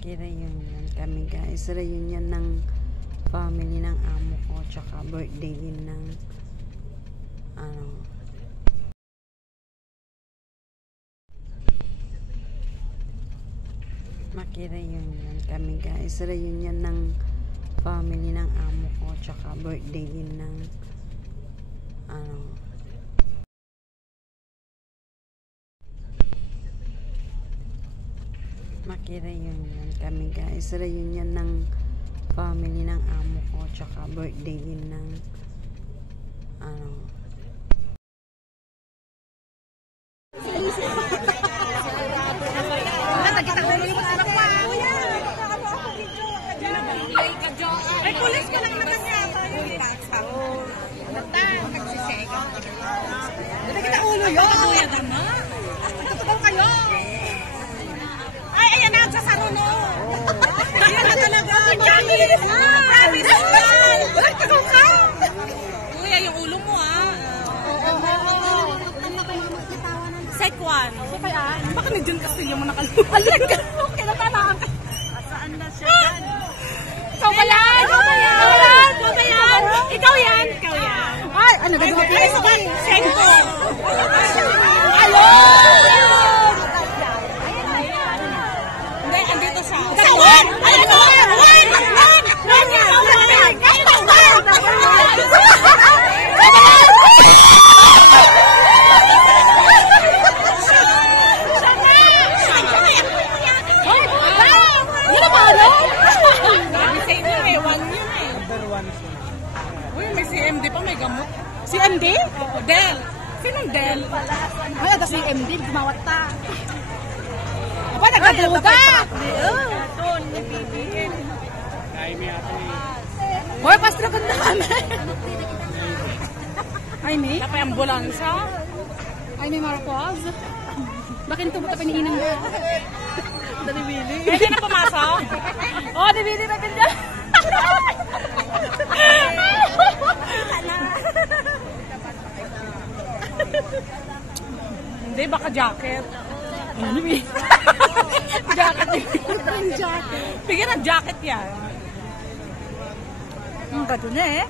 Maki-reunion kami guys. Reunion ng family ng amo ko. Tsaka birthday din ng Maki-reunion kami guys. Reunion ng family ng amo ko. Tsaka birthday din ng Maki-reunion kami guys. Reunion ng family ng amo ko. Tsaka birthday din ng Ay, pulis ka lang naman yata yun. Nagsiseka. Dito kita ulo yun. Kuya naman. Tutupal kayo. Ay, ayan na, sa saruno. Ayan na talaga. Promise. Tagaw ka. Kuya, yung ulo mo Sek one. Baka na dyan kasi yung mga kalumalag. Kinatanaan ka. Saan na siya? Ikaw ba yan? Ikaw yan. Ay, ano ba ito? Sengko. Ayun! Hindi, andito siya. Sawan! MD pa may gamot. Si MD? Oo, Del. Sinong Del? Ay, ada si MD, gumawat ta. Apa, nagkagaluda? Ton, nabibigin. Ay, may ato eh. Hoy, pastra ganda kami. Ay, may? Napay ambulansya. Ay, may marapos. Bakit ito buta piniinang mo? Dalibili. Pwede na pumasok? Oo, dalibili na ganda. Hindi, baka jacket. Jacket. Bigyan ng jacket yan. Ang gato na eh.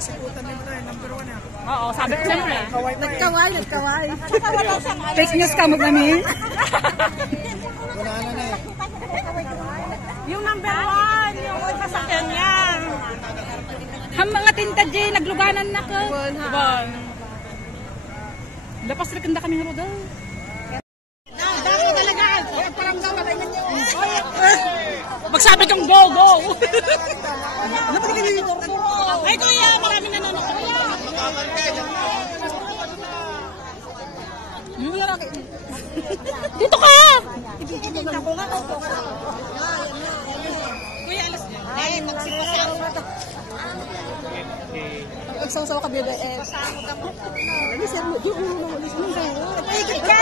Siputan din ito eh, number 1 eh. Oo, sabi ko siyempre. Nagkaway. Fake news ka mo kami. Yung number 1, yung kasakyan niya. Ang mga tinta dyan, nagluganan na ko. Bon. Lapas na kanda kami ng roda. Dami talaga. Parang daw, mabayan niyo. Magsabi kang go. Napati ka niyo. Ay, kuya, marami nanonood. Dito ka! Kuya, alas niya. Ay, magsipasaw. Magsaw-saw ka, BBF. Alisan mo, di ulo mo, alisan mo kayo. Pagigil ka!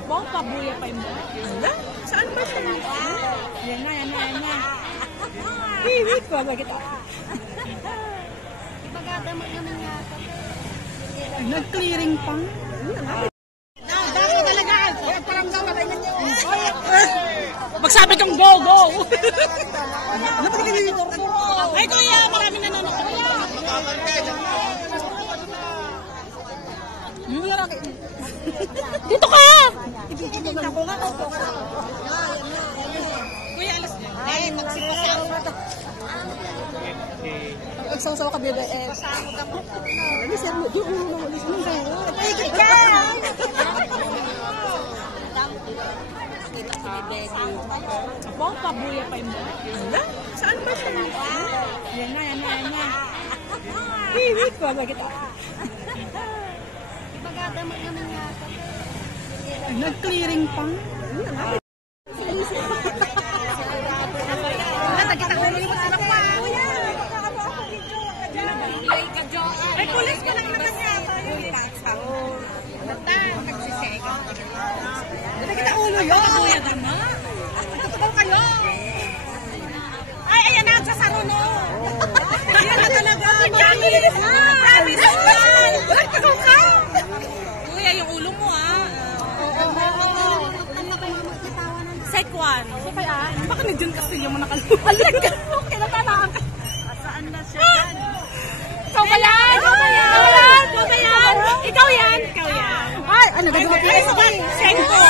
Ako, pabuya pa yung mga. Ala? Saan ba siya? Yan na. Hiwit ko, agad kita. Ibagada mo naman yata. Nag-clearing pang. Dami talaga. Parang daw, mabayan niyo. Magsabi kang go. Napati ka niyo. Ay, kuya, marami nanonood. Dito ka! Kuya, alas niya. Ay, magsipasaw. Magsaw-saw ka, BBF. Alisan mo, di ulo mo, alisan mo kayo. Pagigil ka! Ako, pabuya pa yung mga. Ala? Saan ba siya? Yan na. Hiwit ko, agad kita. Ibagada mo naman yata. Nag-clearing pang. Ay, pulis ka lang naman yata. Nagsiseka. Dito kita ulo yun. Kuya naman. Tutupal kayo. Ay, ayan na, sa saruno. Ayan na talaga. Promise. Tagaw ka. John Castillo mo nakalimutan. Okay na tamaan ka. Saan na siya yan? Ikaw ba yan? Ikaw ba yan? Ikaw ba yan? Ikaw yan? Ikaw yan? Ay, ano gagawa ko? Ay, saban. Sento.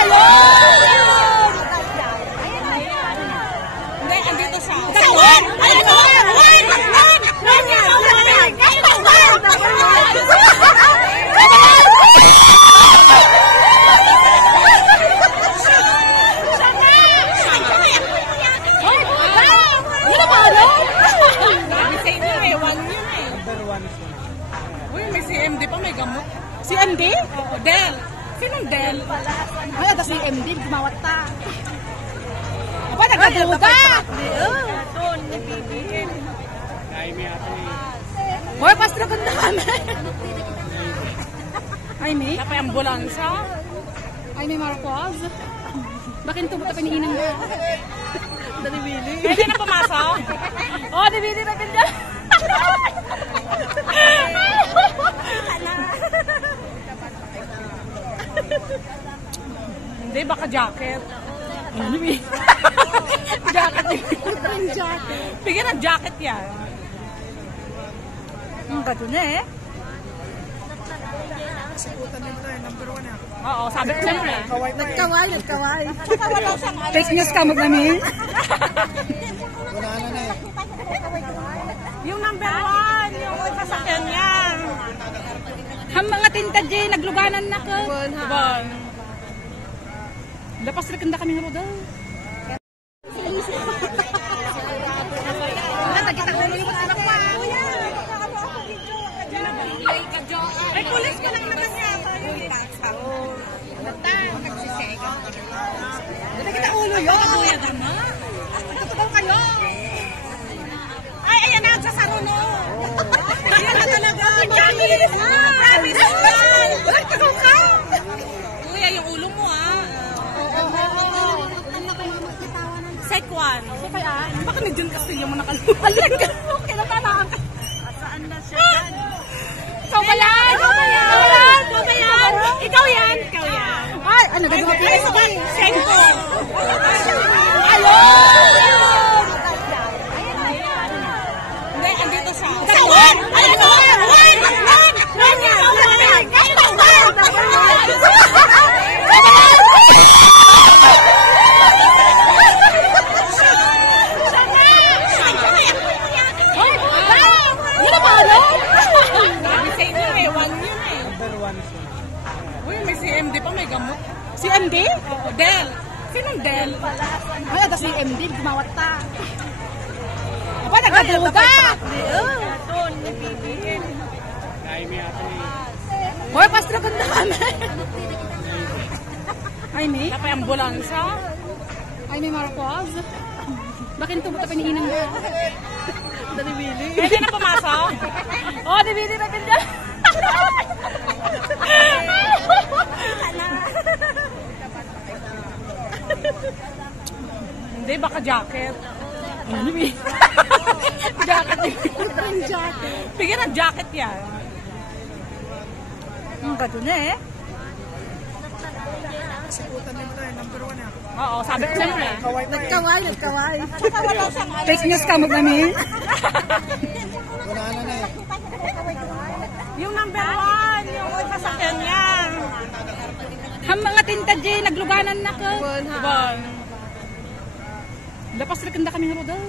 Ayun! Hindi, andito siya. Sawan! Ayun! Ayun! MD pa may gamot. Si MD? Oo, Del. Sinong Del? Ay, ata si MD, gumawat ta. Apa, nagkadruga! Doon, nabibigyan. Hoy, pastra ka namin. Ay, may? Napay ambulansya. Ay, may Marcos. Bakit ito mo ito piniinan mo? Dalibili. Pwede na pumasok? Oo, dibili na ganda. Hindi, baka jacket. Ano ba? Jacket. Jacket. Bigyan ng jacket yan. Ang gato na eh. Sikutan din tayo, number 1 yan. Oo, sabi ko siyempre. Nagkaway. Fake news ka mo kami. Wala na eh. Yung number 1, yung sasakyan niya. Ang mga tinta dyan, nagluganan na ko. Bon. Lapas na kanda kami nga daw. Ay, pulis ko lang naman niya. Dito kita ulo yun. Nagtutugol kayo. Ay, ayan na, nagsasaro no. Ayan na talaga. Promise naman. Nagtutugol ka. Kuya, yung ulo mo Sek 1. So kaya, baka ni John Castillo mo nakalimutan. Okay na tamaan ka. Saan na siya yan? Ikaw ba yan? Ikaw ba yan? Ikaw ba yan? Ikaw yan? Ikaw yan? Ay, ano gagawa ko? Ay, saban. Sento. Ayun! Hindi, andito siya. Sawan! Ayun! Uy, may si MD pa may gamot. Si MD? Oo, Del. Sinong Del? Ay, ata si MD, gumawat ta. Apa, nagkadruga! Doon, nabibigyan. Hoy, pastra ka namin. Ay, may? Napay ambulansya. Ay, may Marcos. Bakit ito mo ito piniinan mo? Dalibili. Pwede na pumasok? Oo, dibili na ganda. Hindi, baka jacket. Ano ba? Jacket. Bigyan ng jacket yan. Ang gato na eh. Sikutan din tayo, number 1 yan. Oo, sabi ko siyempre. Nagkaway. Fake news ka mo kami. Wala na eh. Yung number 1, yung sasakyan niya. Ang mga tinta dyan, nagluganan na ko. Bon. Lapas na kanda kami nga daw.